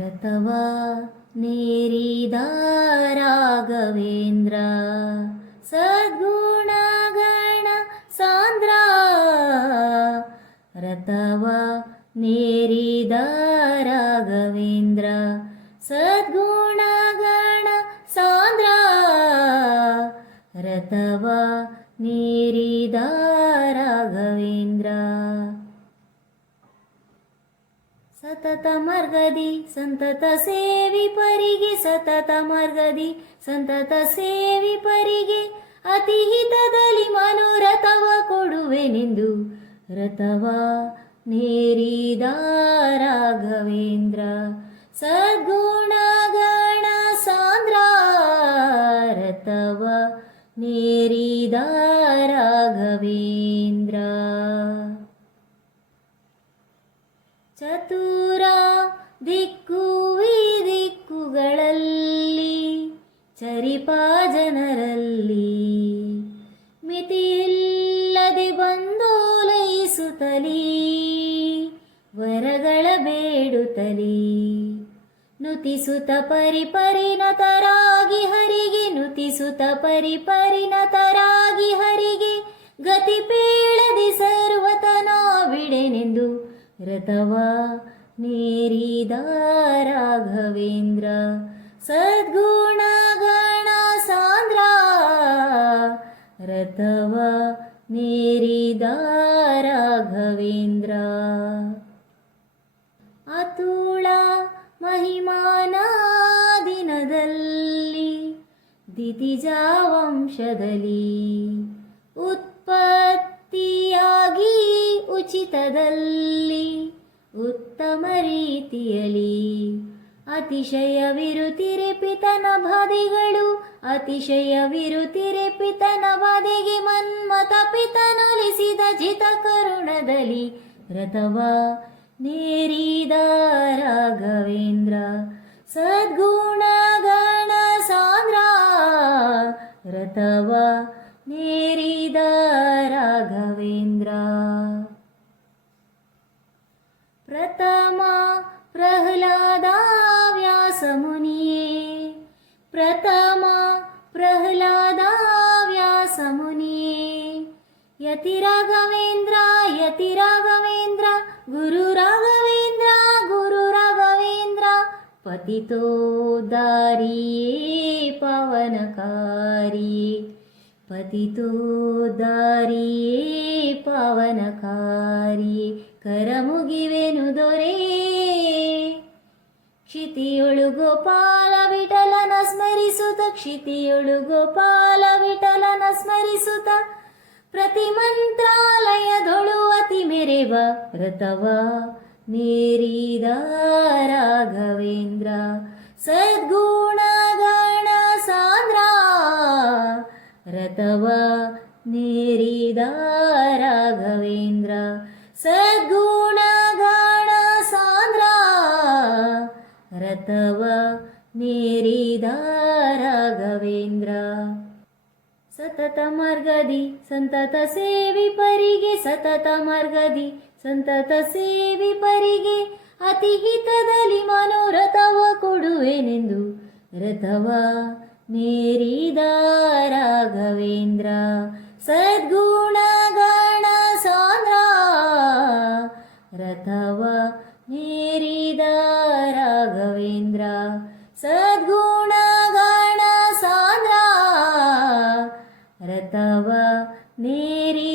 रत वा राघवेन्द्र सद्गुणगण सान्द्रा। रत वा राघवेन्द्र सद्गुणगण सान्द्रा। रत वा राघवेन्द्र ಸತತ ಮಾರ್ಗದಿ, ಸಂತತ ಸೇವಿ ಪರಿಗೆ, ಸತತ ಮಾರ್ಗದಿ, ಸಂತತ ಸೇವಿ ಪರಿಗೆ, ಅತಿ ಹಿತದಲ್ಲಿ ಮನೋರಥವ ಕೊಡುವೆನೆಂದು ರಥವ ನೇರಿದ ರಾಘವೇಂದ್ರ. ಸದ್ಗುಣಗಣ ಸಾಂದ್ರ ರಥವ ನೇರಿದ ರಾಘವೇಂದ್ರ. ಚತುರ ದಿಕ್ಕು ಈ ದಿಕ್ಕುಗಳಲ್ಲಿ ಚರಿಪ ಜನರಲ್ಲಿ. ಮಿತಿಯಿಲ್ಲದೆ ಬಂದೋಲೈಸುತ್ತಲೀ, ವರಗಳ ಬೇಡುತ್ತಲೀ. ನುತಿಸುತ್ತ ಪರಿಪರಿಣತರಾಗಿ ಹರಿಗೆ, ನುತಿಸುತ್ತ ಪರಿಪರಿಣತರಾಗಿ ಹರಿಗೆ, ಗತಿ ಪೇಳದಿ ಸರ್ವತನ ಬಿಡೆನೆಂದು ರಥವ ನೇರಿದ ರಾಘವೇಂದ್ರ ಸದ್ಗುಣಗಣ ಸಾಂದ್ರ ರಥವ ನೇರಿದ ರಾಘವೇಂದ್ರ ಅತುಳ ಮಹಿಮಾನ ದಿನದಲ್ಲಿ ದಿತಿಜಾ ವಂಶದಲ್ಲಿ ಉತ್ಪತ್ತಿಯಾಗಿ ಉಚಿತದಲ್ಲಿ ಉತ್ತಮ ರೀತಿಯಲ್ಲಿ ಅತಿಶಯವಿರುತ್ತಿರೆ ಪಿತನ ಬಾಧೆಗಳು ಅತಿಶಯವಿರುತ್ತಿರೆ ಪಿತನ ಬಾಧೆಗೆ ಮನ್ಮತ ಪಿತನೊಲಿಸಿದ ಜಿತ ಕರುಣದಲ್ಲಿ ರಥವ ನೇರಿದ ರಾಘವೇಂದ್ರ ಸದ್ಗುಣಗಣ ಸಾಂದ್ರ ರಥವ ನೇರಿದ ರಾಘವೇಂದ್ರ. प्रथमा प्रह्लादा व्यासमुनि। प्रथमा प्रह्लादा व्यासमुनि। यतिरघवेन्द्रा यतिराघवेन्द्रा गुरुराघवेन्द्रा गुरुराघवेन्द्र पतितो दारिये पवनकारिये पतितो दारिये पवनकारिये ಕರಮುಗಿವೆನು ದೊರೆ. ಕ್ಷಿತಿಯೊಳು ಗೋಪಾಲ ವಿಠಲನ ಸ್ಮರಿಸುತ್ತ ಕ್ಷಿತಿಯೊಳು ಗೋಪಾಲ ವಿಠಲನ ಸ್ಮರಿಸುತ್ತ ಪ್ರತಿ ಮಂತ್ರಾಲಯದೊಳು ಅತಿ ಮೆರೆವ ರಥವ ಮೇರಿದ ರಾಘವೇಂದ್ರ. ಸದ್ಗುಣಗಣ ಸಾಂದ್ರ ರಥವ ನೇರಿದ ರಾಘವೇಂದ್ರ. ಸದ್ಗುಣಗಣ ಸಾಂದ್ರ, ರಥವ ನೇರಿದ ರಾಘವೇಂದ್ರ. ಸತತ ಮಾರ್ಗದಿ, ಸಂತತ ಸೇವಿ ಪರಿಗೆ, ಸತತ ಮಾರ್ಗದಿ, ಸಂತತ ಸೇವಿ ಪರಿಗೆ, ಅತಿ ಹಿತದಲ್ಲಿ ಮನೋರಥವ ಕೊಡುವೆನೆಂದು ರಥವ ನೇರಿದ ರಾಘವೇಂದ್ರ. ಸದ್ಗುಣಗಣ ರಥವ ನೇರಿದ ರಾಘವೇಂದ್ರ ಸದ್ಗುಣ ಗಣ ಸಾಂದ್ರ ರಥವ ನೇರಿದ